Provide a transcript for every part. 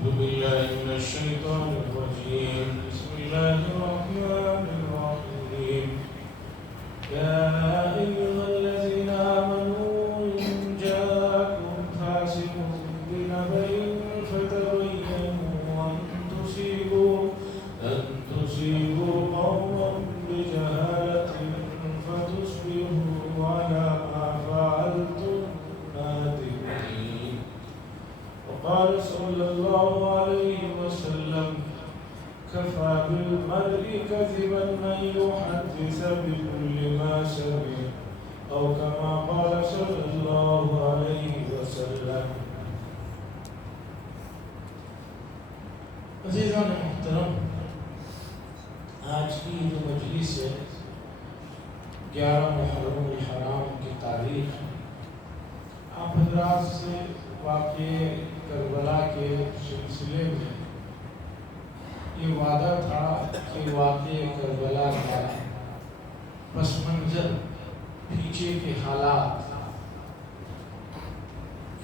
بالله من الشيطان الرجيم. بسم الله الرحمن الرحيم. يا أيها الذين آمنوا إن جاءكم فاسق بنبأ فتبينوا أن تصيبوا قوما بجهالة فتصبحوا على ما فعلتم نادمين. وقال صلى الله عليه وسلم: كفى بالمرء كذبا أن يحدث بكل ما سمع، أو كما قال صلى الله عليه وسلم. عزیزان محترم، آج کی جو مجلس ہے 11 محرم الحرام کی تاریخ، آپ حضرات سے واقع کربلا کے سلسلے میں یہ وعدہ تھا کہ واقع کربلا کا پس منظر، پیچھے کے حالات،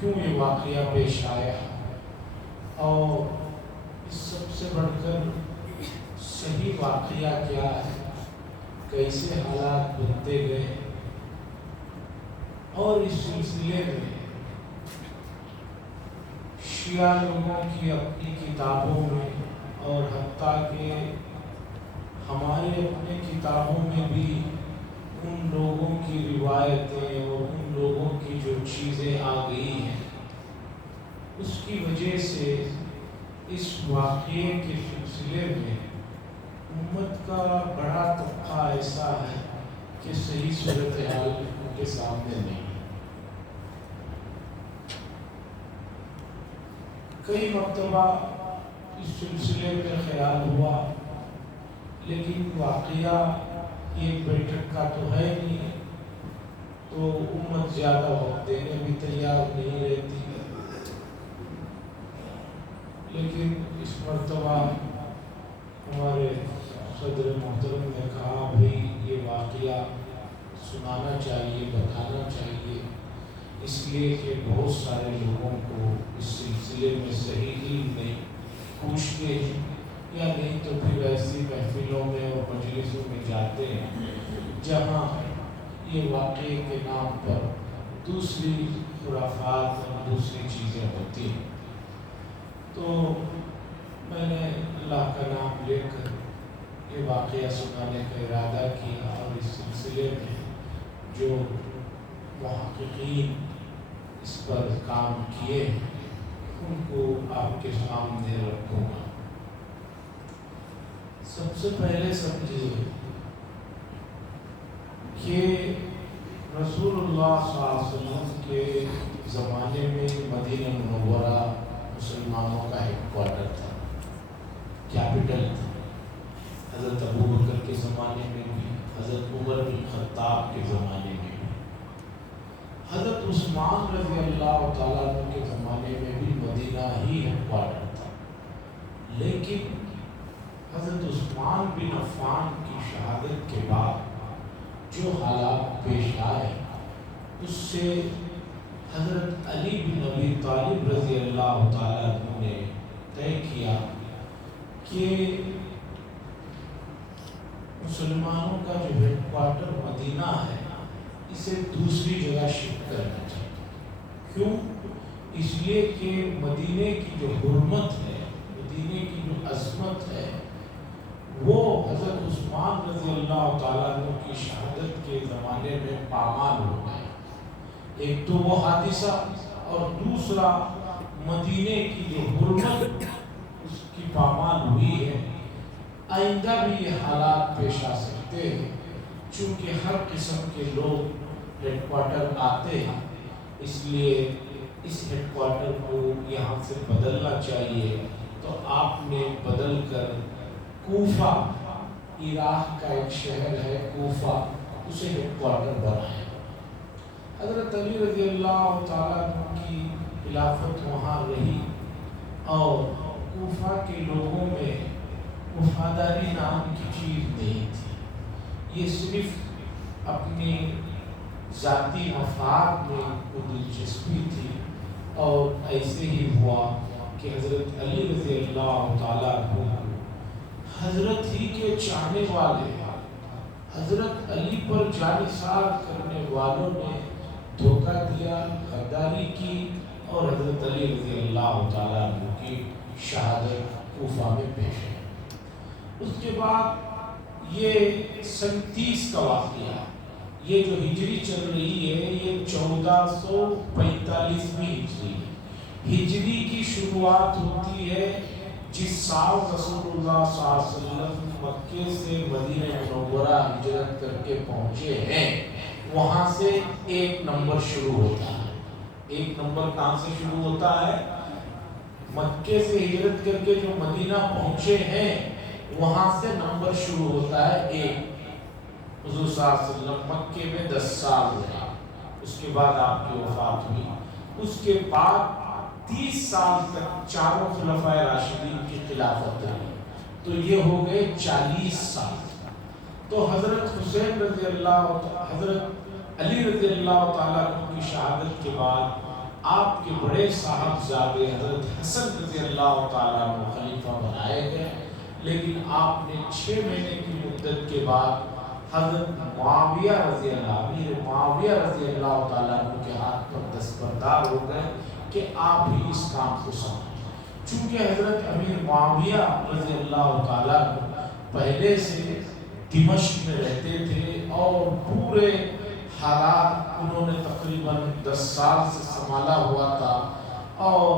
کیوں یہ واقعہ پیش آیا، اور اس سب سے بڑھ کر صحیح واقعہ کیا ہے، کیسے حالات بنتے گئے، اور اس سلسلے میں شیعہ لوگوں کی اپنی کتابوں میں اور حتیٰ کہ ہمارے اپنے کتابوں میں بھی ان لوگوں کی روایتیں اور ان لوگوں کی جو چیزیں آ گئی ہیں، اس کی وجہ سے اس واقعے کے سلسلے میں امت کا بڑا طبقہ ایسا ہے کہ صحیح صورتحال ان کے سامنے نہیں. کئی مرتبہ اس سلسلے میں خیال ہوا، لیکن واقعہ ایک بیٹھک کا تو ہے نہیں، تو امت زیادہ وقت دینے بھی تیار نہیں رہتی. لیکن اس مرتبہ ہمارے صدر محترم نے کہا بھئی یہ واقعہ سنانا چاہیے، بتانا چاہیے، اس لیے کہ بہت سارے لوگوں کو اس سلسلے میں صحیح علم نہیں، پوچھتے ہیں یا نہیں تو پھر ایسی محفلوں میں اور مجلسوں میں جاتے ہیں جہاں یہ واقعے کے نام پر دوسری خرافات اور دوسری چیزیں ہوتی ہیں. تو میں نے اللہ کا نام لے کر یہ واقعہ سنانے کا ارادہ کیا، اور اس سلسلے میں جو محققین اس پر کام کیے ان کو آپ کے سامنے رکھوں گا. سب سے پہلے سمجھیے کہ رسول اللہ صلی اللہ علیہ وسلم کے زمانے میں مدینہ منورہ مسلمانوں کا ہیڈ کوارٹر تھا، کیپٹل تھا. حضرت ابوبکر کے زمانے میں بھی، حضرت عمر بن خطاب کے زمانے میں بھی، حضرت عثمان رضی اللہ تعالیٰ عنہ کے زمانے میں بھی مدینہ ہی ہیڈ کوارٹر تھا. لیکن حضرت عثمان بن عفان کی شہادت کے بعد جو حالات پیش آئے، اس سے حضرت علی بن ابی طالب رضی اللہ تعالیٰ عنہ نے طے کیا کہ مسلمانوں کا جو ہیڈ کوارٹر مدینہ ہے اسے دوسری جگہ شفٹ کرنا چاہیے. کیوں؟ اس لیے کہ مدینے کی جو حرمت ہے، مدینے کی جو عظمت ہے، وہ حضرت عثمان رضی اللہ تعالیٰ عنہ کی شہادت کے زمانے میں پامال ہو گئے. ایک تو وہ حادثہ، اور دوسرا مدینے کی جو حرمت اس کی پامال ہوئی ہے. آئندہ بھی یہ حالات پیش آ سکتے ہیں، چونکہ ہر قسم کے لوگ ہیڈ کوارٹر آتے ہیں، اس لیے اس ہیڈ کوارٹر کو یہاں سے بدلنا چاہیے. تو آپ نے بدل کر کوفہ، عراق کا ایک شہر ہے کوفہ، اسے ہیڈ کوارٹر بنایا. حضرت علی رضی اللہ تعالیٰ عنہ کی خلافت وہاں رہی، اور کوفہ کے لوگوں میں وفاداری نام کی چیز نہیں تھی. یہ صرف اپنی ذاتی مفاد میں کو دلچسپی تھی، اور ایسے ہی ہوا کہ حضرت علی رضی اللہ تعالیٰ عنہ حضرت ہی کے چاہنے والے حضرت علی پر جانثار کرنے والوں نے دھوکہ دیا، غداری کی اور حضرت علی رضی اللہ تعالیٰ عنہ کی شہادت کوفہ میں پیش ہے۔ اس کے بعد یہ 37 کا واقعہ، یہ جو ہجری چل رہی ہے یہ 1445ویں ہجری ہے۔ ہجری کی شروعات ہوتی ہے جس سال رسول اللہ صلی اللہ علیہ وسلم مکے سے مدینہ منورہ ہجرت کر کے پہنچے ہیں، وہاں سے 1 نمبر شروع ہوتا ہے۔ 1 نمبر کہاں سے شروع ہوتا ہے؟ مکے سے ہجرت کر کے جو مدینہ پہنچے ہیں وہاں سے نمبر شروع ہوتا ہے 1۔ حضور صلی اللہ علیہ وسلم مکے میں 10 سال رہے، اس کے بعد آپ کی وفات ہوئی۔ اس کے بعد 30 سال تک چاروں خلفائے راشدین کی خلافت رہی، تو یہ ہو گئے 40 سال۔ تو حضرت حسین رضی اللہ حضرت علی رضی اللہ تعالیٰ عنہ کی شہادت کے بعد آپ کے بڑے صاحبزادے حضرت حسن رضی اللہ تعالیٰ عنہ خلیفہ بنائے گئے، لیکن آپ نے 6 مہینے کی مدت کے بعد حضرت معاویہ رضی اللہ امیر معاویہ رضی اللہ تعالیٰ عنہ کے ہاتھ پر دستبردار ہو گئے کہ آپ ہی اس کام کو سنبھالیں۔ چونکہ حضرت امیر معاویہ رضی اللہ تعالیٰ عنہ پہلے سے دمشق میں رہتے تھے اور پورے حالات انہوں نے تقریباً 10 سال سے سنبھالا ہوا تھا اور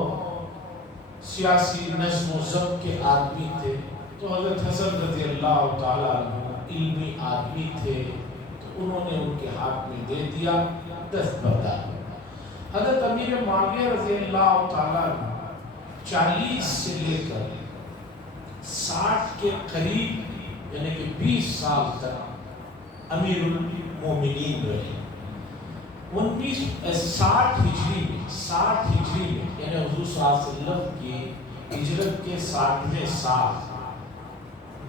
سیاسی نظم و ضبط کے آدمی تھے، تو حضرت حسن رضی اللہ تعالیٰ عنہ علمی آدمی تھے، تو انہوں نے ان کے ہاتھ میں دے دیا دستبردار۔ حضرت امیر معاویہ رضی اللہ تعالیٰ عنہ 40 سے لے کر 60 کے قریب یعنی کہ 20 سال تک امیر المومنین رہے۔ 60 ہجری میں یعنی حضور صلی اللہ علیہ وسلم کی ہجرت کے 60ویں سال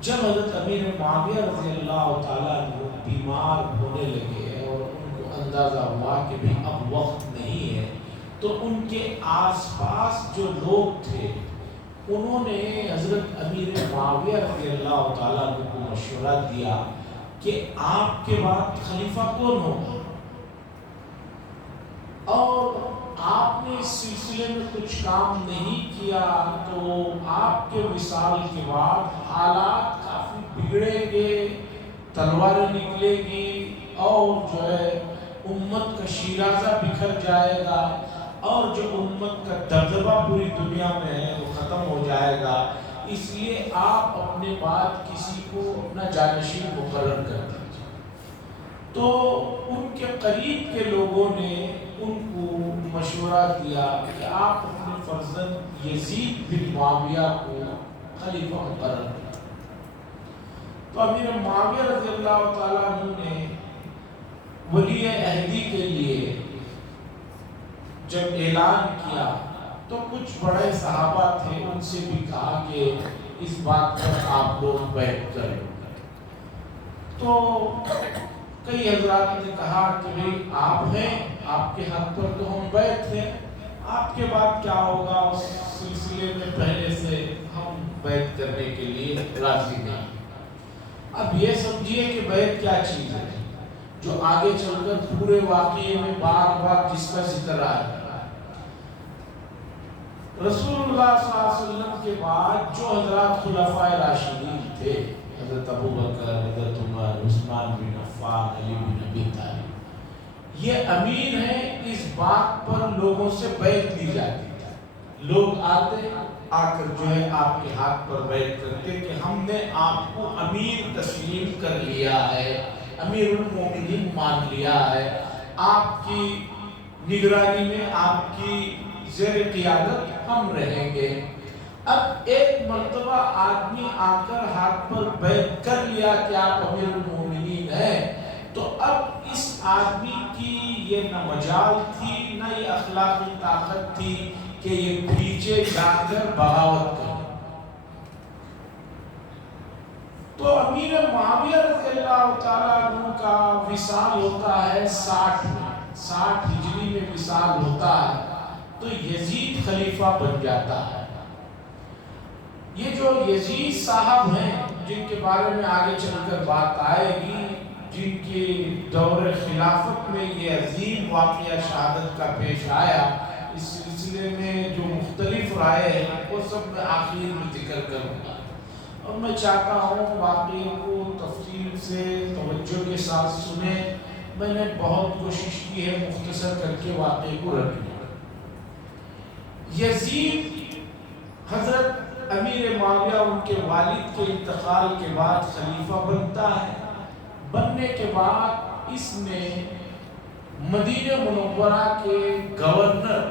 جب حضرت امیر معاویہ رضی اللہ تعالیٰ عنہ بیمار ہونے لگے اور ان کو اندازہ ہوا کہ بھی اب وقت نہیں ہے، تو ان کے آس پاس جو لوگ تھے انہوں نے حضرت امیر معاویہ رضی اللہ تعالیٰ عنہ کو مشورہ دیا کہ آپ کے بعد خلیفہ کون ہوگا، اور آپ نے اس سلسلے میں کچھ کام نہیں کیا تو آپ کے وصال کے بعد حالات کافی بگڑیں گے، تلواریں نکلے گی اور جو ہے امت کا شیرازہ بکھر جائے گا اور جو امت کا دبدبہ پوری دنیا میں ہے وہ ختم ہو جائے گا، اس لیے آپ اپنے بعد کسی کو اپنا جانشین مقرر کر دیجیے۔ تو ان کے قریب کے لوگوں نے ان کو مشورہ دیا کہ آپ اپنے فرزند یزید بن معاویہ کو خلیفہ مقرر کریں۔ تو امیر معاویہ رضی اللہ تعالیٰ عنہ نے ولی عہدی کے لیے جب اعلان کیا تو کچھ بڑے صحابہ تھے، ان سے بھی کہا کہ اس بات پر آپ لوگ بیعت کریں۔ تو کئی حضرات نے کہا کہ بھئی آپ ہیں، آپ کے حق پر تو ہم بیعت ہیں، آپ کے بعد کیا ہوگا اس سلسلے میں پہلے سے ہم بیعت کرنے کے لیے راضی نہیں۔ اب یہ سمجھیے کہ بیعت کیا چیز ہے جو آگے چل کر پورے واقعے میں بار بار جس کا ذکر آیا۔ رسول اللہ صلی اللہ علیہ وسلم کے بعد جو حضرات خلفائے راشدین تھے، حضرت ابوبکر، حضرت عمر، عثمان بن عفان، علی بن ابی طالب، یہ امین ہیں، اس بات پر لوگوں سے بیعت لی جاتی تھی۔ لوگ آتے آ کر جو ہے آپ کے ہاتھ پر بیعت کرتے کہ ہم نے آپ کو امیر تسلیم کر لیا ہے، امیر المومنین مان لیا ہے، آپ کی نگرانی میں آپ کی زیر قیادت ہم رہیں گے۔ اب ایک مرتبہ آدمی آ کر ہاتھ پر بیعت کر لیا کہ آپ امیر المومنین ہیں، تو اب اس آدمی کی یہ نہ مجال تھی نہ یہ اخلاقی طاقت تھی کہ یہ پیچھے جا کر بغاوت کرے۔ تو امیر معاویہ رضی اللہ تعالیٰ عنہ کا وصال ہوتا ہے 60 ہجری میں وصال ہوتا ہے، تو یزید خلیفہ بن جاتا ہے۔ یہ جو یزید صاحب ہیں جن کے بارے میں آگے چل کر بات آئے گی، جن کے دور خلافت میں یہ عظیم واقعہ شہادت کا پیش آیا، اس سلسلے میں جو مختلف رائے ہیں وہ سب میں آخر میں ذکر کروں گا، اور میں چاہتا ہوں واقعے کو تفصیل سے توجہ کے ساتھ سنیں۔ میں نے بہت کوشش کی ہے مختصر کر کے واقعے کو رکھنے۔ یزید حضرت امیر معاویہ ان کے والد کے انتقال کے بعد خلیفہ بنتا ہے۔ بننے کے بعد اس نے مدینہ منورہ کے گورنر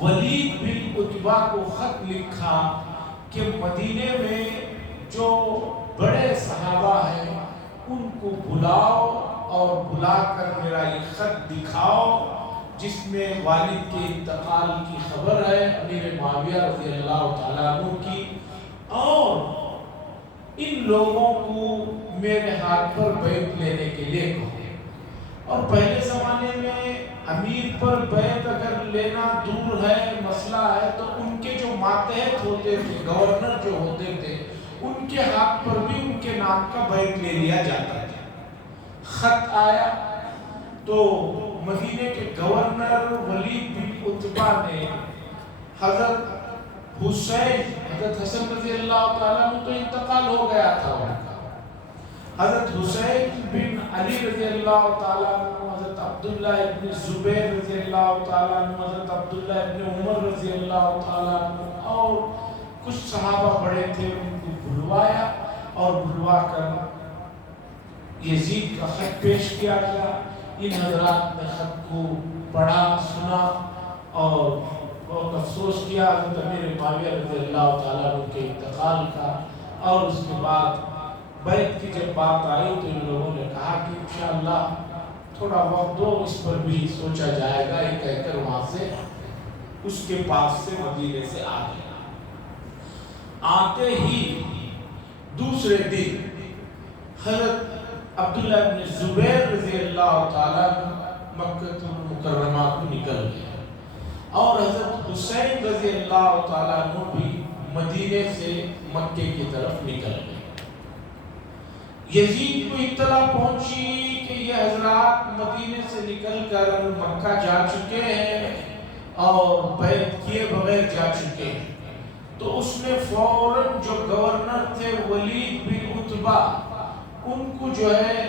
ولید بن عتبہ کو خط لکھا کہ مدینے میں جو بڑے صحابہ ہیں ان کو بلاؤ اور بلا کر میرا یہ خط دکھاؤ جس میں والد کے انتقال کی خبر ہے، امیر معاویہ رضی اللہ تعالیٰ عنہ کی، اور ان لوگوں کو میرے ہاتھ پر بیعت لینے کے لیے کہو۔ اور پہلے زمانے میں امیر پر بیعت اگر لینا دور ہے، مسئلہ ہے، تو ان کے جو ماتحت ہوتے تھے، گورنر جو ہوتے تھے، ان کے ہاتھ پر بھی ان کے نام کا بیعت لے لیا جاتا تھا۔ خط آیا تو مدینے کے گورنر ولید بن عتبہ نے حضرت حسین، حضرت حسن رضی اللہ تعالیٰ عنہ تو انتقال ہو گیا تھا ان کا، حضرت حسین بن علی رضی اللہ تعالیٰ عنہ، حضرت عبداللہ ابن زبیر رضی اللہ تعالیٰ عنہ، حضرت عبداللہ ابن عمر رضی اللہ تعالیٰ عنہ، اور کچھ صحابہ بڑے تھے، ان کو بلوایا اور بلوا کر یزید کا خط پیش کیا گیا۔ ان حضرات نے خط کو پڑھا، سنا اور بہت افسوس کیا حضرت امیر معاویہ رضی اللہ تعالیٰ عنہ کے انتقال کا، اور اس کے بعد بیعت کی جب بات آئی تو ان لوگوں نے کہا کہ انشاءاللہ تھوڑا وقت دو، اس پر بھی سوچا جائے گا، یہ کہہ کر وہاں سے اس کے پاس سے مدینے سے آ گیا۔ آتے ہی دوسرے دن حضرت عبداللہ بن زبیر رضی اللہ تعالیٰ مکہ المکرمہ کو نکل گئے، اور حضرت حسین رضی اللہ تعالیٰ عنہ بھی مدینے سے مکے کی طرف نکل گئے۔ یزید کو اطلاع پہنچی کہ یہ حضرات مدینے سے نکل کر مکہ جا چکے ہیں اور بیعت کیے بغیر جا چکے ہیں، تو اس نے فوراً جو گورنر تھے ولید بن عتبہ ان کو جو ہے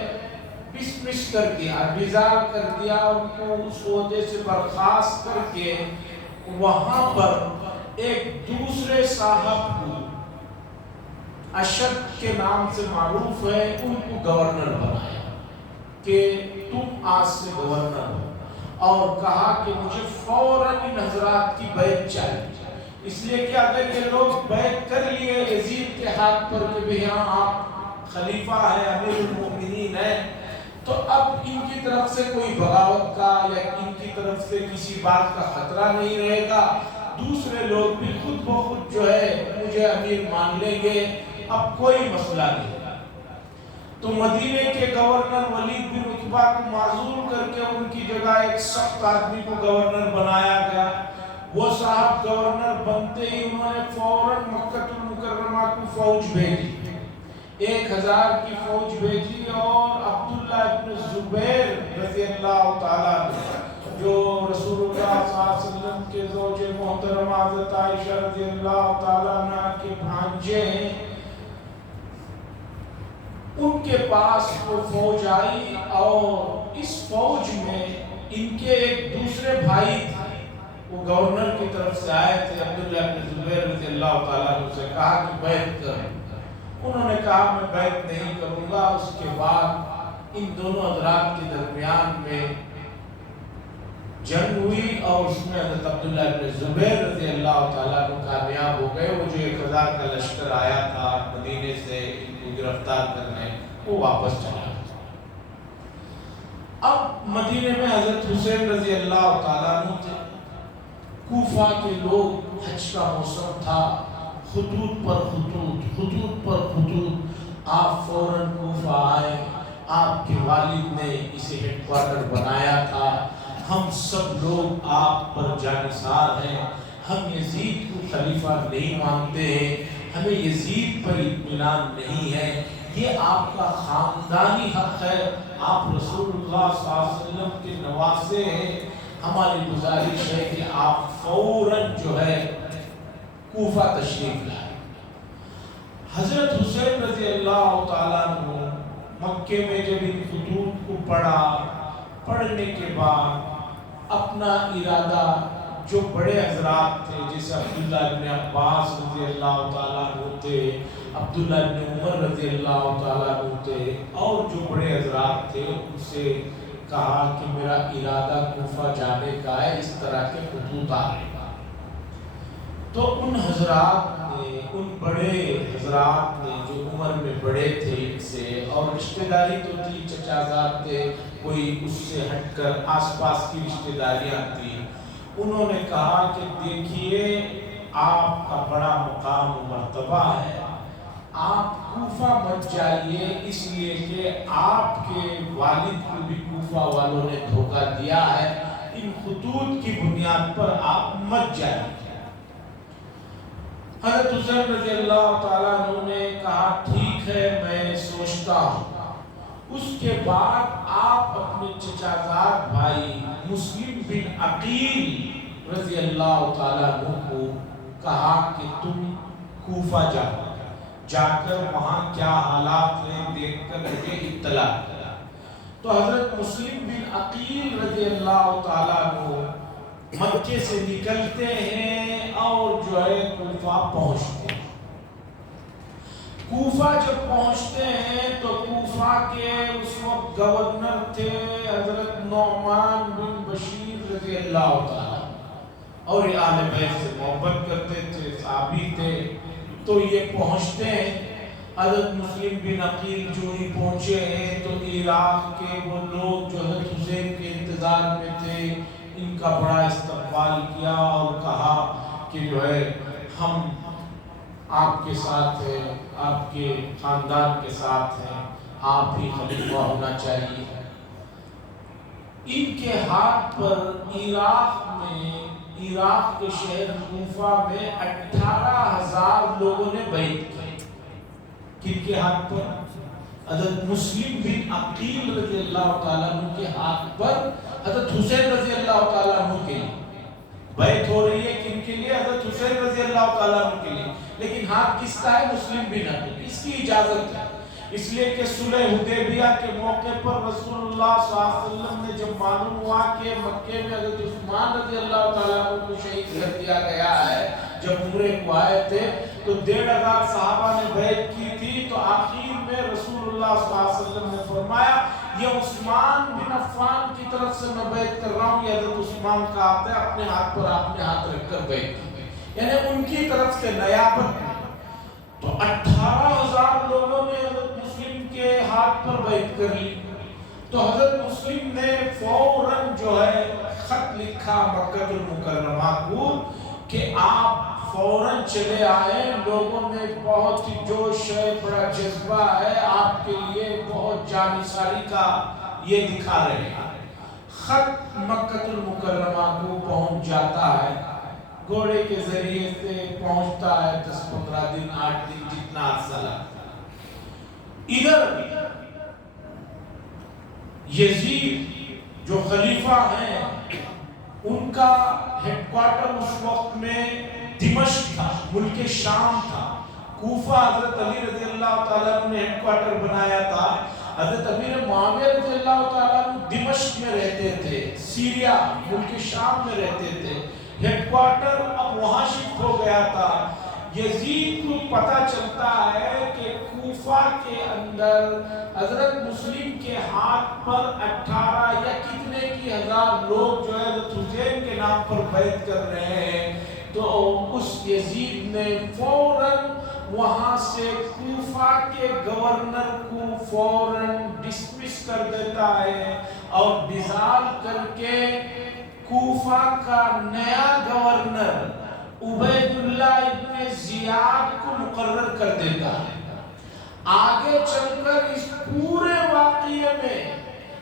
ڈسمس کر دیا، ڈیزال کر دیا، ان کو اس عہدے سے برخاست کر کے وہاں پر ایک دوسرے صاحب کو اشد کے نام سے معروف ہے، ان کو گورنر بنایا کہ تم آج سے گورنر ہو، اور کہا کہ مجھے فوراً ان حضرات کی بیعت چاہیے، اس لیے کہ اگر یہ لوگ بیعت کر لیے یزید کے ہاتھ پر کہ بھی ہاں آپ خلیفہ ہے، امیر المومنین ہے، تو اب ان کی طرف سے کوئی بغاوت کا یا ان کی طرف سے کسی بات کا خطرہ نہیں رہے گا، دوسرے لوگ بھی خود بخود جو ہے مجھے امیر مان لیں گے، اب کوئی مسئلہ نہیں۔ تو مدینے کے گورنر ولید بن عتبہ کو معزول کر کے ان کی جگہ ایک سخت آدمی کو گورنر بنایا گیا۔ وہ صاحب گورنر بنتے ہی انہوں نے فوراً مکہ المکرمہ کو فوج بھیجی، 1000 کی فوج بھیجی، اور عبداللہ ابن زبیر رضی اللہ تعالیٰ جو رسول اللہ صلی اللہ علیہ وسلم کے زوج محترمہ حضرت عائشہ رضی اللہ تعالیٰ عنہ کے بھانجے ہیں، ان کے پاس وہ فوج آئی، اور اس فوج میں ان کے ایک دوسرے بھائی تھے، وہ گورنر کی طرف سے آئے تھے، عبداللہ ابن زبیر رضی اللہ تعالیٰ عنہ سے کہا کہ بیعت کریں، انہوں نے کہا میں بیعت نہیں کروں گا۔ اس کے بعد ان دونوں حضرات کے درمیان میں جنگ ہوئی، اور اس میں حضرت عبداللہ ابن زبیر رضی اللہ تعالیٰ عنہ کامیاب ہو گئے۔ وہ جو 1000 کا لشکر آیا تھا مدینے سے ان کو گرفتار کرنے، وہ واپس چلا گیا۔ اب مدینے میں حضرت حسین رضی اللہ تعالیٰ عنہ تھے، کوفہ کے لوگ، حج کا موسم تھا، خطوط پر خطوط، آپ فوراً کوفہ آئے، آپ کے والد نے اسے ہیڈ کوارٹر بنایا تھا، ہم سب لوگ آپ پر جانثار ہیں، ہم یزید کو خلیفہ نہیں مانتے ہیں، ہمیں یزید پر اطمینان نہیں ہے، یہ آپ کا خاندانی حق ہے، آپ رسول اللہ صلی اللہ علیہ وسلم کے نواسے ہیں، ہماری گزارش ہے کہ آپ فوراً جو ہے کوفہ تشریف لائیں۔ حضرت حسین رضی اللہ تعالیٰ عنہ مکے میں جب ان خطوط کو پڑھنے کے بعد اپنا ارادہ، جو بڑے حضرات تھے جیسے عبداللہ ابن عباس رضی اللہ تعالیٰ عنہ تھے، عبداللہ ابن عمر رضی اللہ تعالیٰ عنہ تھے، اور جو بڑے حضرات تھے، ان سے کہا کہ میرا ارادہ کوفہ جانے کا ہے، اس طرح کے خطوط آ رہے ہیں۔ تو ان حضرات نے، ان بڑے حضرات نے جو عمر میں بڑے تھے ان سے، اور رشتہ داری تو تھی، چچا زاد تھے، کوئی اس سے ہٹ کر آس پاس کی رشتہ داریاں تھیں، انہوں نے کہا کہ دیکھیے آپ کا بڑا مقام و مرتبہ ہے، آپ کوفہ مت جائیے، اس لیے کہ آپ کے والد کو بھی کوفہ والوں نے دھوکہ دیا ہے، ان خطوط کی بنیاد پر آپ مت جائیے۔ حضرت حسین رضی اللہ تعالیٰ عنہ نے کہا ٹھیک ہے میں سوچتا ہوں۔ اس کے بعد آپ اپنے چچا زاد بھائی مسلم بن عقیل رضی اللہ تعالیٰ عنہ کو کہا کہ تم کوفہ جاؤ، جا کر وہاں کیا حالات ہیں دیکھ کر مجھے اطلاع کرا۔ تو حضرت مسلم بن عقیل رضی اللہ تعالیٰ عنہ مکے سے نکلتے ہیں اور جو ہے کوفہ پہنچتے ہیں۔ کوفہ جب پہنچتے ہیں تو کوفہ کے اس وقت گورنر تھے حضرت نعمان بن بشیر رضی اللہ تعالیٰ، اور یہ آل بیت سے محبت کرتے تھے، صحابی تھے۔ تو یہ پہنچتے ہیں، حضرت مسلم بن عقیل جو ہی پہنچے ہیں تو عراق کے وہ لوگ جو حضرت حسین کے انتظار میں تھے، ان کا بڑا استقبال کیا اور کہا کہ جو ہے ہم آپ کے ساتھ ہیں، آپ کے خاندان کے ساتھ ہیں، آپ ہی خلیفہ ہونا چاہیے۔ ان کے ہاتھ پر عراق کے شہر کوفہ میں 18,000 لوگوں نے بیعت کی۔ کن کے ہاتھ پر؟ حضرت مسلم بن عقیل رضی اللہ تعالیٰ عنہ کے ہاتھ پر حضرت حسین رضی اللہ تعالیٰ عنہ کے لیے بیعت ہو رہی ہے۔ کن کے لیے؟ حضرت حسین رضی اللہ تعالیٰ عنہ کے لیے، لیکن ہاتھ کس کا ہے؟ مسلم بن عقیل۔ اس کی اجازت ہے، اس لیے کہ صلح حدیبیہ کے موقع پر رسول اللہ صلی اللہ علیہ وسلم نے جب معلوم ہوا کہ مکے میں حضرت عثمان رضی اللہ تعالیٰ عنہ کو شہید کر دیا گیا ہے، جب عمرے کو آئے تھے تو 1,500 صحابہ نے بیعت کی تھی، تو آخر میں رسول اللہ صلی اللہ علیہ وسلم نے فرمایا یہ عثمان بن عفان کی طرف سے میں بیعت کر رہا ہوں، یہ حضرت عثمان کا ہاتھ ہے، اپنے ہاتھ پر اپنے ہاتھ رکھ کر بیعت کی، یعنی ان کی طرف سے نیابت۔ تو 18,000 لوگوں نے حضرت مسلم کے ہاتھ پر بیعت کر لی۔ تو حضرت مسلم نے فوراً جو ہے خط لکھا مکہ المکرمہ کو کہ آپ فوراً چلے آئے، لوگوں میں بہت ہی جوش ہے، بڑا جذبہ ہے، آپ کے لیے بہت جانثاری کا یہ دکھا رہے ہیں۔ خط مکہ المکرمہ کو پہنچ جاتا ہے، گھوڑے کے ذریعے سے پہنچتا ہے، 10-15 دن 8 دن جتنا عرصہ لگتا ہے۔ ادھر یزید جو خلیفہ ہیں ان کا ہیڈ کوارٹر اس وقت میں دمشق تھا، ملک شام تھا۔ کوفہ حضرت علی رضی اللہ تعالیٰ نے ہیڈ کوارٹر بنایا تھا، حضرت امیر معاویہ رضی اللہ تعالیٰ دمشق میں رہتے تھے، سیریا ملک شام میں رہتے تھے، ہیڈ کوارٹر اب وہاں شفٹ ہو گیا تھا۔ یزید کو پتہ چلتا ہے کہ کوفہ کے اندر حضرت مسلم کے ہاتھ پر 18 یا کتنے کی ہزار لوگ جو ہے حضرت حسین کے نام پر بیعت کر رہے ہیں، تو اس یزید نے فوراً وہاں سے کوفہ کے گورنر کو فوراً ڈسمس کر دیتا ہے اور ڈیزال کر کے کوفہ کا نیا گورنر عبید اللہ ابن زیاد کو مقرر کر دیتا ہے۔ آگے چل کر اس پورے واقعے میں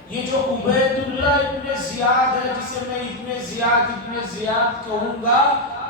یہ جو عبید اللہ ابن زیاد ہے، جسے میں ابن زیاد کہوں گا،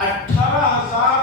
18,000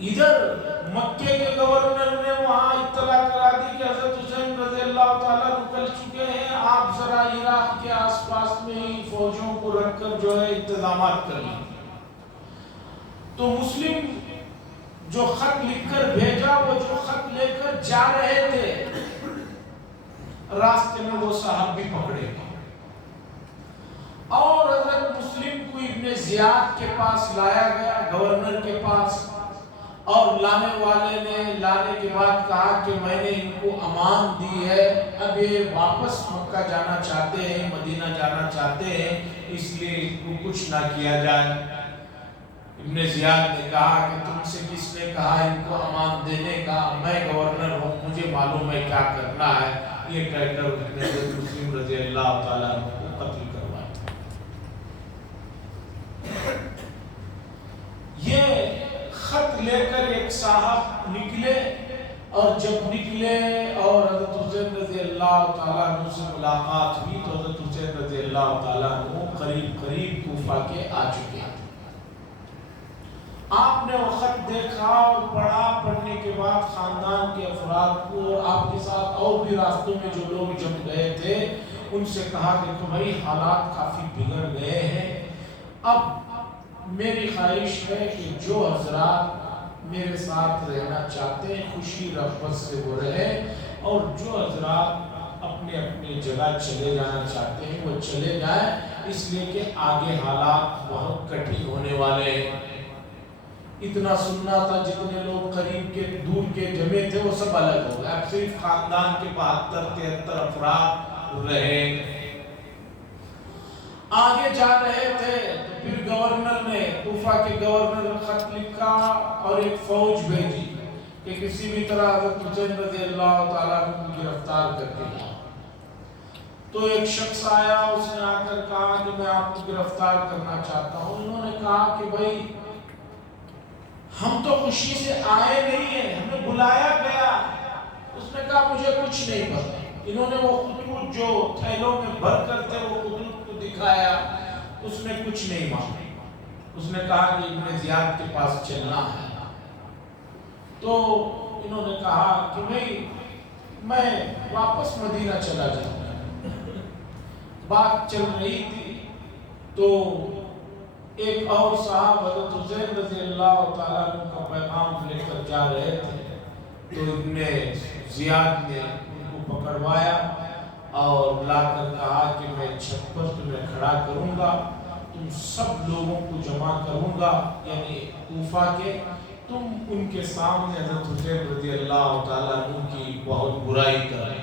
ادھر مکے کے گورنر نے وہاں اطلاع کرا دی کہ حضرت حسین رضی اللہ تعالیٰ نکل چکے ہیں، آپ ذرا عراق کے آس پاس میں ہی فوجوں کو رکھ کر جو ہے انتظامات کر لیں۔ تو مسلم جو خط لکھ کر بھیجا، وہ جو خط لے کر جا رہے تھے، راستے میں وہ صاحب بھی پکڑے گئے اور حضرت مسلم کو ابن زیاد کے پاس لایا گیا، گورنر کے پاس، اور لانے والے نے لانے کے بعد کہا کہ میں نے ان کو امان دی ہے، اب یہ واپس مکہ جانا چاہتے ہیں، مدینہ جانا چاہتے ہیں، اس لیے ان کو کچھ نہ کیا جائے۔ ابن زیاد نے کہا کہ تم سے کس نے کہا ان کو امان دینے کا، میں گورنر ہوں، مجھے معلوم ہے کیا کرنا ہے، یہ کہہ کر اس نے مسلم رضی اللہ تعالیٰ عنہ کو قتل کروایا۔ یہ خط لے کر ایک صاحب نکلے، اور جب نکلے اور حضرت حسین رضی اللہ تعالیٰ عنہ سے ملاقات ہوئی تو حضرت حسین رضی اللہ تعالیٰ عنہ قریب کوفہ کے آ چکے تھے۔ آپ نے وہ خط دیکھا اور پڑھا، پڑھنے کے بعد خاندان کے افراد کو اور آپ کے ساتھ اور بھی راستوں میں جو لوگ جم گئے تھے ان سے کہا کہ بھائی حالات کافی بگڑ گئے ہیں، اب میری خواہش ہے کہ جو حضرات میرے ساتھ رہنا چاہتے ہیں خوشی رغبت سے وہ رہیں، اور جو حضرات اپنے اپنی جگہ چلے جانا چاہتے ہیں وہ چلے جائیں، اس لیے کہ آگے حالات بہت کٹھن ہونے والے ہیں۔ اتنا سننا تھا، جتنے لوگ قریب کے دور کے جمع تھے وہ سب الگ ہو گئے، اب صرف خاندان کے 72-73 افراد رہے۔ آگے جا رہے تھے تو پھر گورنر نے، کوفہ کے گورنر نے خط لکھا اور ایک فوج بھیجی کہ کسی بھی طرح حضرت حسین رضی اللہ تعالیٰ عنہ کو گرفتار کر کے لاؤ۔ تو ایک شخص آیا، اس نے آ کر کہا کہ میں آپ کو گرفتار کرنا چاہتا ہوں۔ انہوں نے کہا کہ بھائی ہم تو خوشی سے آئے نہیں ہیں، ہمیں بلایا گیا۔ اس نے کہا مجھے کچھ نہیں پتا۔ انہوں نے وہ خطوط جو تھیلوں میں بھر کر تھے وہ خطوط کو دکھایا، اس نے کچھ نہیں مانگا۔ اس نے کہا کہ ابن زیاد کے پاس چلنا ہے۔ تو انہوں نے کہا کہ بھائی میں واپس مدینہ چلا جاؤں گا۔ بات چل رہی تھی تو ایک اور صاحب حضرت حسین رضی اللہ تعالیٰ عنہ کا پیغام لے کر جا رہے تھے، تو ابن زیاد نے ان کو پکڑوایا اور لا کر کہا کہ میں چھت پر تمہیں کھڑا کروں گا، تم سب لوگوں کو جمع کروں گا، یعنی کوفہ کے، تم ان کے سامنے حضرت حسین رضی اللہ تعالیٰ عنہ کی بہت برائی کریں۔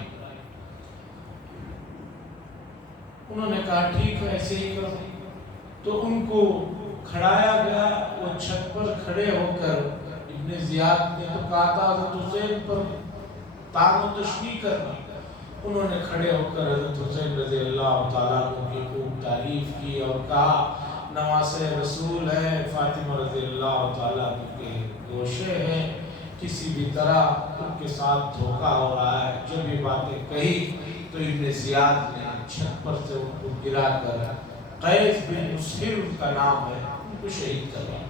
انہوں نے کہا ٹھیک ہے ایسے ہی کرو۔ تو ان کو کھڑایا گیا، وہ چھت پر کھڑے ہو کر ابن زیاد نے تو کہا تھا حضرت حسین پر طعن و تشنیع کرنا، انہوں نے کھڑے ہو کر حضرت حسین رضی اللہ تعالیٰ عنہ کی خوب تعریف کی اور کہا نواسہ رسول ہے، فاطمہ رضی اللہ تعالیٰ عنہ کے گوشے ہیں، کسی بھی طرح ان کے ساتھ دھوکہ ہو رہا ہے۔ جب یہ باتیں کہی تو ابن زیاد نے چھت پر سے ان کو گرا کر، قیس بن مسہر ان کا نام ہے، ان کو شہید کر دیا۔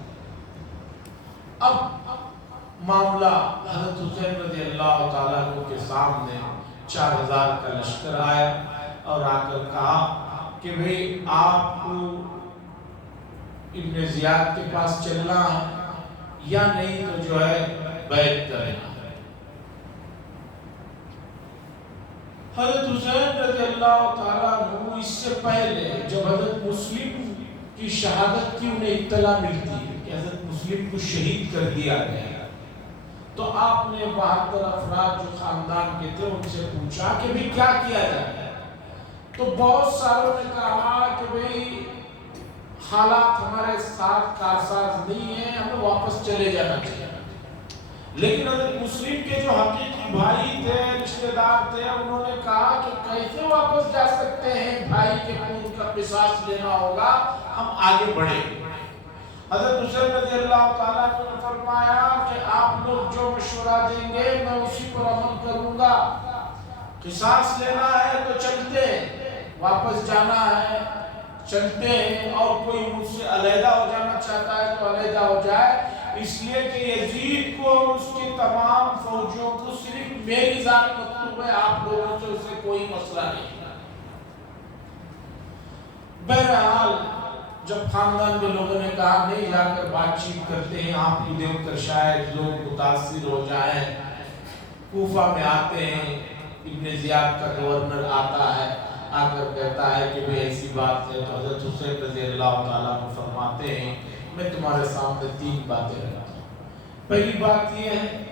اب معاملہ حضرت حسین رضی اللہ تعالیٰ عنہ کے سامنے 4000 کا لشکر آیا اور آ کر کہا کہ بھئی آپ کو ابن زیاد کے پاس چلنا ہے یا نہیں تو جو ہے بیعت کریں۔ حضرت حسین رضی اللہ تعالیٰ عنہ اس سے پہلے جب حضرت مسلم کی شہادت کی انہیں اطلاع ملتی ہے کہ حضرت مسلم کو شہید کر دیا گیا، تو آپ نے 72 افراد جو خاندان کے تھے ان سے پوچھا کہ بھی کیا کیا جائے، تو بہت ساروں نے کہا کہ بھئی حالات ہمارے ساتھ کارساز نہیں ہیں، ہمیں واپس چلے جانا چاہیے۔ لیکن حضرت مسلم کے جو حقیقی بھائی تھے، رشتہ دار تھے، انہوں نے کہا کہ کیسے واپس جا سکتے ہیں، بھائی کے خون کا قصاص لینا ہوگا، ہم آگے بڑھیں۔ حضرت حسین رضی اللہ تعالیٰ نے فرمایا کہ آپ لوگ جو مشورہ دیں گے میں اسی پر عمل کروں گا، قصاص لینا ہے تو چلتے ہیں، واپس جانا ہے چلتے ہیں، اور کوئی مجھ سے علیحدہ ہو جانا چاہتا ہے تو علیحدہ ہو جائے، اس لیے کہ یزید کو اور اس کے تمام فوجیوں کو صرف میری ذات مطلوب ہے، آپ لوگوں سے اسے کوئی مسئلہ نہیں۔ بہرحال جب خاندان کے لوگوں نے کہا نہیں جا کر بات چیت کرتے ہیں، آپ کو دیکھ کر شاید لوگ متاثر ہو جائیں، کوفہ میں آتے ہیں، ابن زیاد کا گورنر آتا ہے، آ کر کہتا ہے کہ بھئی ایسی بات ہے، تو حضرت حسین رضی اللہ تعالیٰ عنہ فرماتے ہیں میں تمہارے سامنے 3 باتیں رکھتا ہوں۔ پہلی بات یہ ہے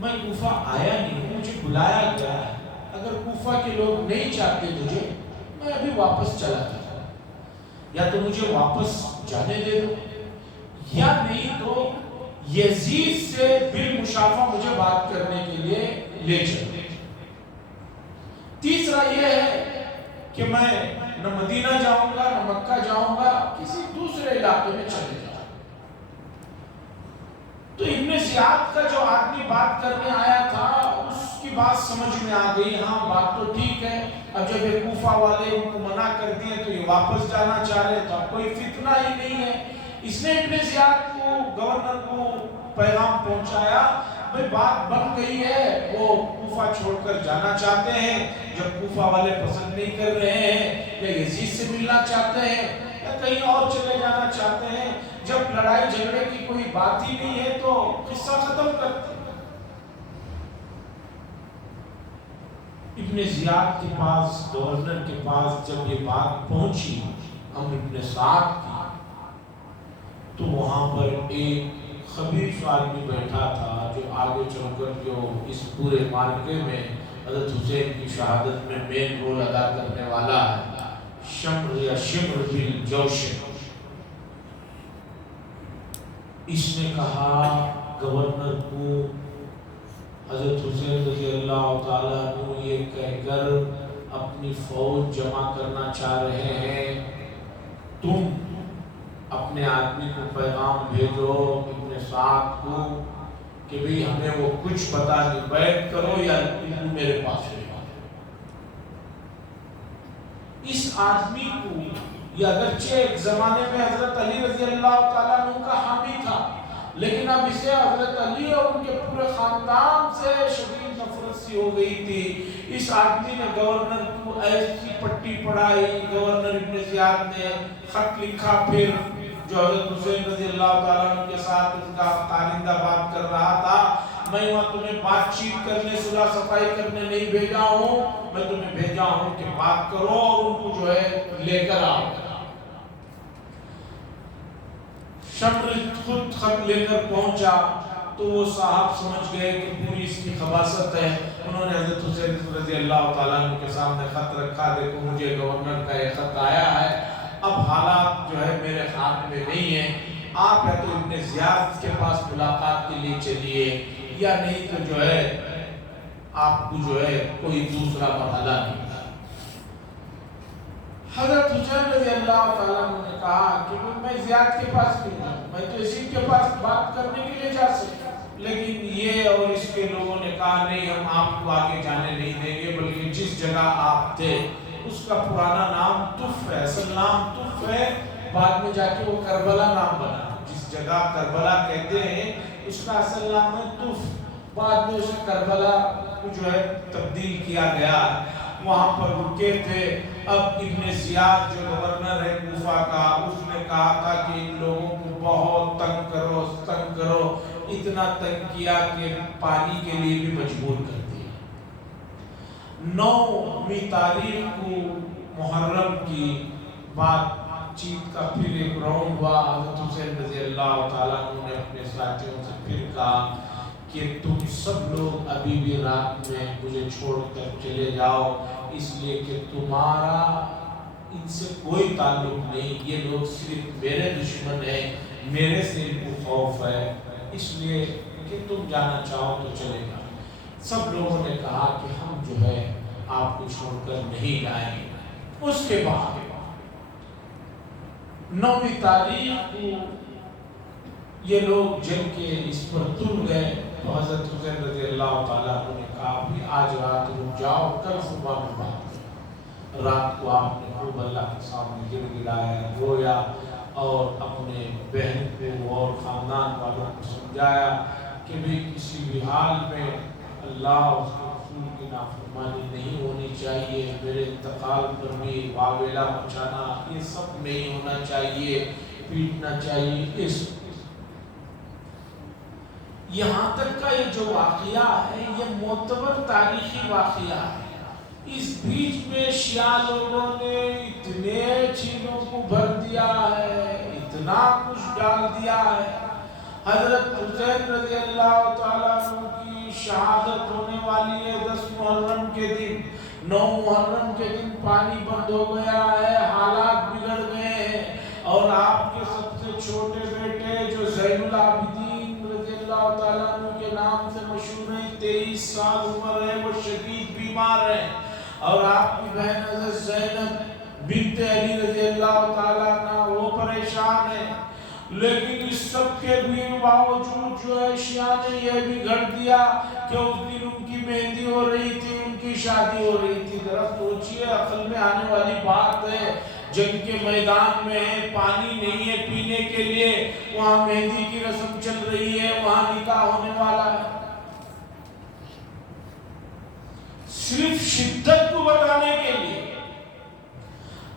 میں کوفہ آیا نہیں ہوں، مجھے بلایا گیا ہے، اگر کوفہ کے لوگ نہیں چاہتے مجھے، میں ابھی واپس چلا جاتا، یا تو مجھے واپس جانے دے دو، یا نہیں تو یزید سے بالمشافہ مجھے بات کرنے کے لیے لے چلو۔ تیسرا یہ ہے کہ میں نہ مدینہ جاؤں گا نہ مکہ جاؤں گا، کسی دوسرے علاقے میں چلے جاؤں۔ تو ابن زیاد کا جو آدمی بات کرنے آیا تھا اس کی بات سمجھ میں آ گئی، ہاں بات تو ٹھیک ہے، اب جب یہ کوفہ والے ان کو منع کر دیے تو یہ واپس جانا چاہ رہے، تو اب کوئی فتنہ ہی نہیں ہے۔ اس نے ابن زیاد کو گورنر کو پیغام پہنچایا بھئی بات بن گئی ہے، وہ کوفہ چھوڑ کر جانا چاہتے ہیں، جب کوفہ والے پسند نہیں کر رہے ہیں یا یزید سے ملنا چاہتے ہیں یا کہیں اور چلے جانا چاہتے ہیں، جب لڑائی جھگڑے کی کوئی بات ہی نہیں ہے تو قصہ ختم کرتے ہیں۔ ابن زیاد کے پاس، گورنر کے پاس جب یہ بات پہنچی عمرو بن سعد کی، تو وہاں پر ایک خبیث آدمی بیٹھا تھا جو آگے چل کر جو اس پورے معرکے میں حضرت حسین کی شہادت میں مین رول ادا کرنے والا ہے، شمر یا شمر بن جوشن۔ اس نے کہا گورنر کو حضرت حسین رضی اللہ تعالیٰ عنہ یہ کہہ کر اپنی فوج جمع کرنا چاہ رہے ہیں، تم اپنے آدمی کو پیغام بھیجو ابن سعد کو کہ بھئی ہمیں وہ کچھ پتا نہیں، بیعت کرو یا میرے پاس رہو۔ اس آدمی کو یہ اگرچہ ایک زمانے میں حضرت علی رضی اللہ تعالیٰ عنہ کا حامی تھا، لیکن اب اسے حضرت علی اور ان کے پورے خاندان سے شدید نفرت سی ہو گئی تھی۔ اس آدمی نے گورنر کو ایسی پٹی پڑھائی، گورنر ابن زیاد نے خط لکھا، پھر جو حضرت حسین رضی اللہ تعالیٰ عنہ کے ساتھ ان کا کارندہ بات کر رہا تھا، میں وہاں تمہیں بات چیت کرنے، صلح صفائی کرنے نہیں بھیجا ہوں، میں تمہیں بھیجا ہوں کہ بات کرو اور ان کو جو ہے لے کر آؤ۔ شمر خود خط لے کر پہنچا تو وہ صاحب سمجھ گئے کہ پوری اس کی خباثت ہے، انہوں نے حضرت حسین رضی اللہ تعالیٰ عنہ کے سامنے خط رکھا، دیکھو مجھے گورنر کا یہ خط آیا ہے، اب حالات جو ہے میرے ہاتھ میں نہیں ہیں، آپ ہے تو ابن زیاد کے پاس ملاقات کے لیے چلیے، یا نہیں تو جو ہے آپ کو جو ہے کوئی دوسرا مرحلہ نہیں۔ حضرت حسین رضی اللہ تعالیٰ عنہ نے کہا کہ میں زیاد کے پاس کیوں جاؤں، میں تو اسی کے پاس بات کرنے کے لیے جا سکتا، لیکن یہ اور اس کے لوگوں نے کہا نہیں ہم آپ کو آگے جانے نہیں دیں گے، بلکہ جس جگہ آپ تھے اس کا پرانا نام طف ہے، اصل نام طف ہے، بعد میں جا کے وہ کربلا نام بنا، جس جگہ کربلا کہتے ہیں اس کا اصل نام ہے طف، بعد میں اسے کربلا کو جو ہے تبدیل کیا گیا، وہاں پر رکے تھے۔ اب ابن زیاد جو گورنر ہے کوفہ کا، اس نے کہا تھا کہ ان لوگوں کو بہت تنگ کرو، تنگ کرو، اتنا تنگ کیا کہ پانی کے لیے بھی مجبور کر دیا۔ 9ویں تاریخ کو محرم کی بات چیت کا پھر ایک راؤنڈ ہوا، حضرت حسین رضی اللہ تعالیٰ عنہ نے اپنے ساتھیوں سے پھر کہا کہ تم سب لوگ ابھی بھی رات میں مجھے چھوڑ کر چلے جاؤ، اس لیے کہ تمہارا ان سے کوئی تعلق نہیں، یہ لوگ صرف میرے دشمن ہیں، میرے سے ان کو خوف ہے، اس لیے کہ تم جانا چاہو تو چلے جاؤ۔ سب لوگوں نے کہا کہ ہم جو ہے آپ کو چھوڑ کر نہیں جائیں گے۔ اس کے بعد 9ویں تاریخ کو یہ لوگ جن کے اس پر تل گئے، تو حضرت حسین رضی اللہ تعالیٰ عنہ نے کہا بھی آج رات رک جاؤ، کل صبح میں بات کریں۔ رات کو آپ نے خوب اللہ کے سامنے گر گرایا، رویا، اور اپنے بہن کو اور خاندان والوں کو سمجھایا کہ بھی کسی بھی حال میں اللہ اور اس کے رسول کی نافرمانی نہیں ہونی چاہیے، میرے انتقال پر بھی واویلا مچانا یہ سب نہیں ہونا چاہیے، پیٹنا چاہیے۔ اس یہاں تک کا یہ جو واقعہ ہے یہ معتبر تاریخی واقعہ ہے۔ اس بیچ میں شیعہ لوگوں نے اتنے چیزوں کو بھر دیا ہے، اتنا کچھ ڈال دیا ہے۔ حضرت حسین رضی اللہ تعالیٰ عنہ کی شہادت ہونے والی ہے 10 محرم کے دن، 9 محرم کے دن پانی بند ہو گیا ہے، حالات بگڑ گئے ہیں، اور آپ کے سب سے چھوٹے بیٹے جو زین العابدین رضی اللہ تعالیٰ عنہ کے نام سے مشہور ہیں، 23 سال عمر ہے، وہ شدید بیمار ہیں، اور آپ کی بہن حضرت زینب بنت علی رضی اللہ تعالیٰ عنہ وہ پریشان ہے۔ لیکن اس سب کے بھی باوجود جو ہے شیعہ نے یہ بھی گھڑ دیا کہ اس دن ان کی مہندی ہو رہی تھی، ان کی شادی ہو رہی تھی۔ ذرا سوچئے، عقل میں آنے والی بات ہے، جنگ کے میدان میں ہے، پانی نہیں ہے پینے کے لیے، وہاں مہندی کی رسم چل رہی ہے، وہاں نکاح ہونے والا ہے۔ صرف شدت کو بتانے کے لیے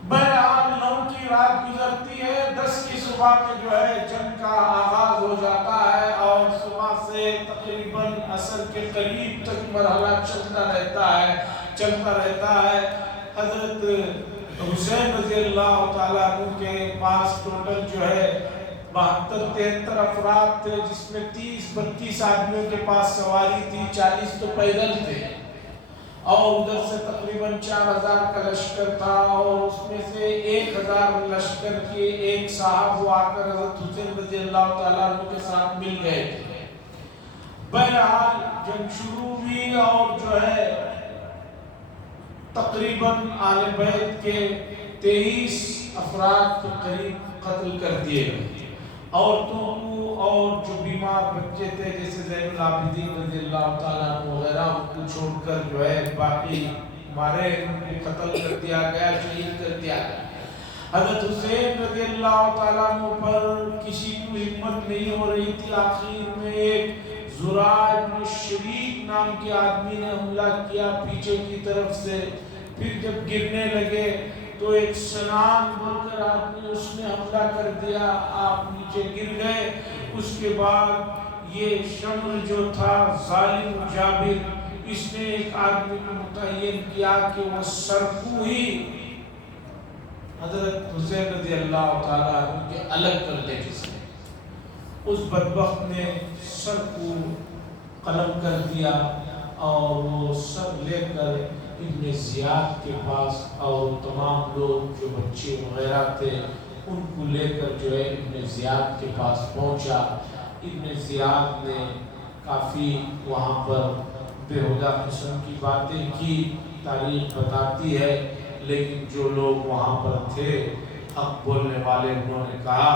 بہرحال 9 کی رات گزرتی ہے، 10 کی صبح میں جو ہے جنگ کا آغاز ہو جاتا ہے، اور صبح سے تقریباً عصر کے قریب تک مرحلہ چلتا رہتا ہے۔ حضرت حسین رضی اللہ تعالیٰ عنہ کے پاس ٹوٹل جو ہے 72-73 افراد تھے، جس میں 30-32 آدمیوں کے پاس سواری تھی، 40 تو پیدل تھے، اور ادھر سے تقریباً 4000 کا لشکر تھا، اور اس میں سے 1000 لشکر کے ایک صاحب وہ آ کر حضرت حسین رضی اللہ تعالیٰ عنہ کے ساتھ مل گئے تھے۔ بہرحال جنگ شروع ہوئی، اور جو ہے تقریباً آل بیت کے 23 افراد کے قریب قتل کر دیے گئے، عورتوں کو اور جو بیمار بچے تھے جیسے زین العابدین رضی اللہ تعالیٰ عنہ وغیرہ ان کو چھوڑ کر جو ہے باقی مارے، ان کو قتل کر دیا گیا، شہید کر دیا گیا۔ حضرت حسین رضی اللہ تعالیٰ عنہ پر کسی کو ہمت نہیں ہو رہی تھی۔ آخر میں ایک زرع بن شریک نام کے آدمی نے حملہ کیا پیچھے کی طرف سے، پھر جب گرنے لگے تو ایک سنان بول کر آدمی اس نے حملہ کر دیا، آپ نیچے گر گئے۔ اس کے بعد یہ شمر جو تھا ظالم جابر، اس نے ایک آدمی کو متعین کیا کہ وہ سر کو ہی حضرت حسین رضی اللہ تعالیٰ عنہ کے الگ کر دے، جس نے اس بدبخت نے سر کو قلم کر دیا، اور وہ سر لے کر ابن زیاد کے پاس، اور تمام لوگ جو بچے وغیرہ تھے ان کو لے کر جو ہے ابن زیاد کے پاس پہنچا۔ ابن زیاد نے کافی وہاں پر بےہودہ قسم کی باتیں کی، تاریخ بتاتی ہے، لیکن جو لوگ وہاں پر تھے حق بولنے والے، انہوں نے کہا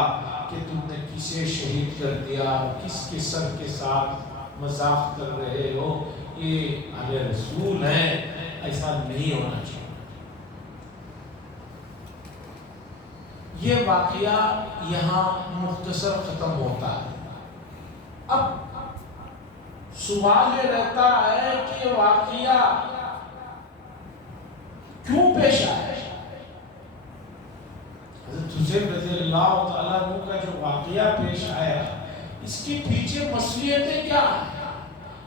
کہ تم نے کسے شہید کر دیا، کس کے سر کے ساتھ مذاق کر رہے ہو، یہ اہل رسول ہیں، ایسا نہیں ہونا چاہیے۔ یہ واقعہ یہاں مختصر ختم ہوتا ہے۔ اب سوال یہ رہتا ہے کہ یہ واقعہ کیوں پیش آیا؟ حضرت حسین رضی اللہ تعالیٰ عنہ کا جو واقعہ پیش آیا، اس کے پیچھے مصلحتیں کیا ہیں،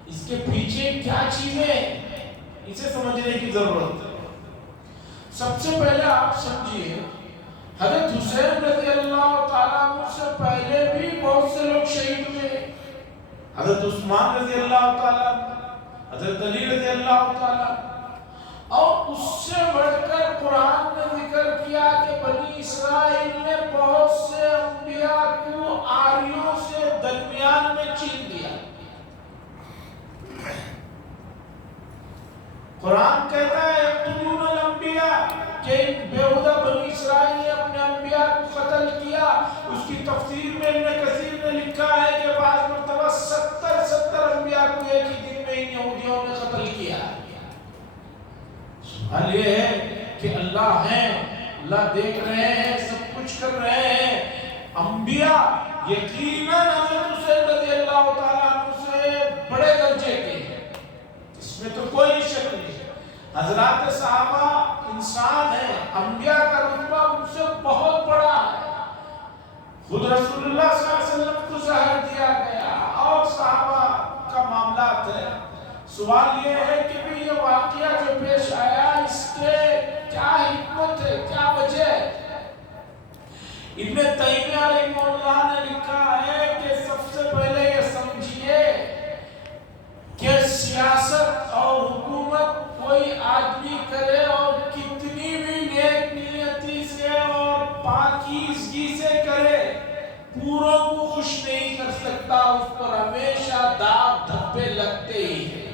اس کے پیچھے کیا چیزیں، اسے سمجھنے کی ضرورت ہے۔ سب سے پہلے آپ سمجھیے، حضرت حسین رضی اللہ تعالیٰ عنہ سے پہلے بھی بہت سے لوگ شہید ہوئے، حضرت عثمان رضی اللہ تعالیٰ، حضرت علی رضی اللہ تعالیٰ، اور اس سے بڑھ کر قرآن نے ذکر کیا کہ بنی اسرائیل نے بہت سے انبیاء کو آریوں سے درمیان میں چین دیا۔ قرآن کہتا ہے یقتلون الانبیاء، کہ بےہودہ بنی اسرائیل نے اپنے انبیاء کو قتل کیا۔ اس کی تفسیر میں ابن کثیر نے لکھا ہے کہ بعض مرتبہ 70 انبیاء کو ایک ہی دن میں ان یہودیوں نے قتل کیا۔ سوال یہ ہے کہ اللہ ہے، اللہ دیکھ رہے ہیں، سب کچھ کر رہے ہیں، انبیاء یقیناً حضرت حسین رضی اللہ تعالیٰ عنہ سے بڑے درجے کے ہیں، اس میں تو کوئی شک نہیں ہے۔ حضرات صحابہ انسان ہیں، انبیاء کا رتبہ ان سے بہت بڑا ہے۔ خود رسول اللہ صلی اللہ علیہ وسلم کو زہر دیا گیا اور صحابہ کا معاملات ہے۔ سوال یہ ہے کہ بھی یہ واقعہ جو پیش آیا اس کے کیا حکمت ہے، کیا وجہ ہے؟ ابن تیمیہ رحمہ اللہ نے لکھا ہے کہ سب سے پہلے یہ سمجھیے کہ سیاست اور حکومت کوئی آدمی کرے اور کتنی بھی نیک نیتی سے اور پاکیزگی سے کرے، پوروں کو خوش نہیں کر سکتا، اس پر ہمیشہ داغ دھبے لگتے ہی ہیں۔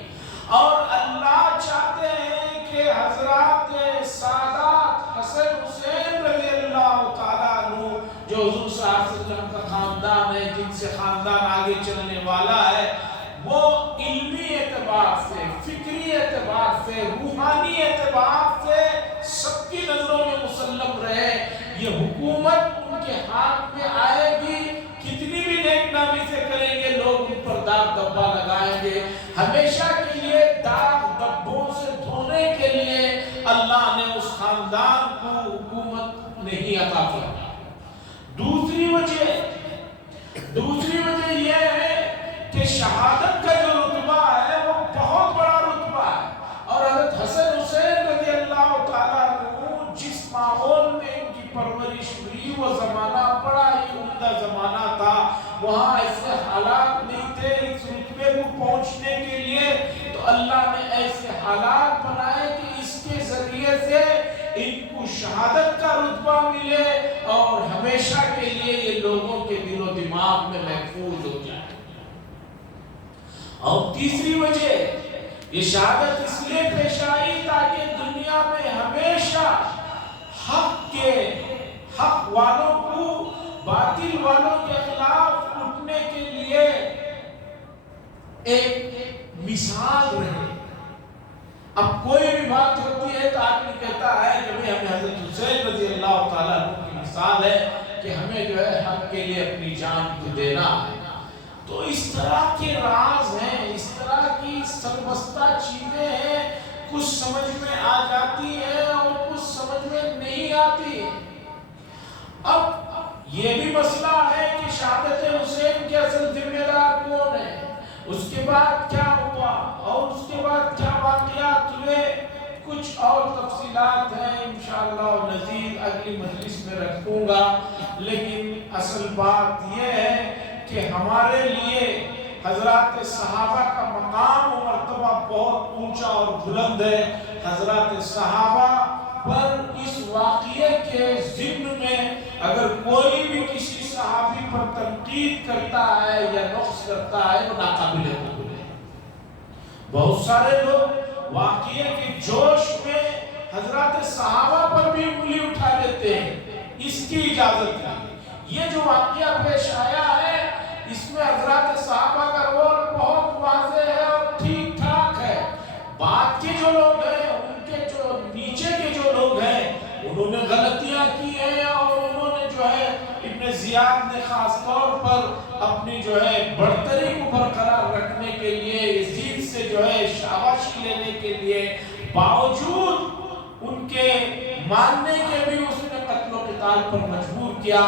اور اللہ چاہتے ہیں کہ حضرات سادات حسن حسین رضی اللہ تعالیٰ عنہ جو حضور صلی اللہ علیہ وسلم کا خاندان ہے، جن سے خاندان آگے چلنے والا ہے، وہ علمی اعتبار سے، فکری اعتبار سے، روحانی اعتبار سے سب کی نظروں میں مسلم رہے۔ یہ حکومت ان کے ہاتھ میں آئے گی، کتنی بھی نیک نامی سے کریں گے، لوگ ان پر داغ دھبا لگائیں گے۔ ہمیشہ کے لیے داغ دھبوں سے دھونے کے لیے اللہ نے اس خاندان کو حکومت نہیں عطا فرمایا۔ دوسری وجہ یہ ہے کہ شہادت کا جو رتبہ ہے وہ بہت بڑا رتبہ ہے، اور حضرت حسن حسین رضی اللہ تعالیٰ عنہ جس ماحول میں ان کی پرورش ہوئی وہ زمانہ بڑا ہی عمدہ زمانہ تھا، وہاں ایسے حالات نہیں تھے اس رتبے کو پہنچنے کے لیے، تو اللہ نے ایسے حالات بنائے کہ اس کے ذریعے سے ان کو شہادت کا رتبہ ملے اور ہمیشہ کے لیے یہ لوگوں کے دل و دماغ میں محفوظ ہو جائے۔ اور تیسری وجہ یہ شہادت اس لیے پیش آئی تاکہ دنیا میں ہمیشہ حق والوں کو باطل والوں کے خلاف اٹھنے کے لیے ایک مثال رہے۔ اب کوئی بھی بات ہوتی ہے تو آدمی کہتا ہے کہ ہمیں حضرت حسین رضی اللہ تعالیٰ عنہ کی مثال ہے کہ ہمیں جو ہے حق کے لیے اپنی جان کو دینا ہے۔ تو اس طرح کے راز ہیں، اس طرح کی سربستہ چیزیں ہیں، کچھ سمجھ میں آ جاتی ہیں اور کچھ سمجھ میں نہیں آتی۔ اب یہ بھی مسئلہ ہے کہ شہادت حسین کے اصل ذمہ دار کون ہے، اس کے بعد کیا ہوا اور اس کے بعد کیا واقعات ہوئے، کچھ اور تفصیلات ہیں انشاءاللہ مزید اگلی مجلس میں رکھوں گا۔ لیکن اصل بات یہ ہے کہ ہمارے لیے حضرات صحابہ کا مقام و مرتبہ بہت اونچا اور بلند ہے۔ حضرات صحابہ پر اس واقعے کے ضمن میں اگر کوئی بھی کسی صحابی پر تنقید کرتا ہے یا نقص کرتا ہے وہ ناقابل قبول ہے۔ بہت سارے لوگ واقعے کے جوش میں حضرات صحابہ پر بھی انگلی اٹھا لیتے ہیں، اس کی اجازت نہیں۔ یہ جو واقعہ پیش آیا ہے اس میں حضرات صحابہ کا رول بہت واضح ہے اور ٹھیک ٹھاک ہے۔ بعد کے جو لوگ ہیں، ان کے جو نیچے کے جو لوگ ہیں، انہوں نے غلطیاں کی ہیں اور انہوں نے جو ہے ابن زیاد نے خاص طور پر اپنی جو ہے برتری کو برقرار رکھنے کے لیے، یزید سے جو ہے شاباشی لینے کے لیے، باوجود ان کے ماننے کے بھی اس نے قتل و قتال پر مجبور کیا۔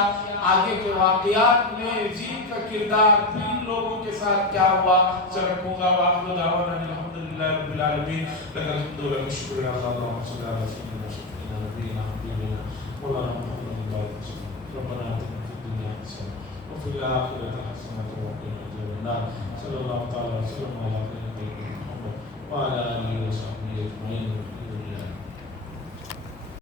آگے کے واقعات میں یزید کا کردار پھر لوگوں کے ساتھ کیا ہوا سرکھوں گا۔ وآخر دعوانا الحمدللہ رب العالمین، لک الحمد و لک الشکر یا اللہ، اللہم صلی علی سیدنا شفیعنا نبینا حبیبنا مولانا محمد وسلم، ربنا آتنا فی الدنیا حسنۃ وفی الآخرۃ حسنۃ وقنا عذاب النار، صلی اللہ تعالی وسلم علی نبینا محمد وعلی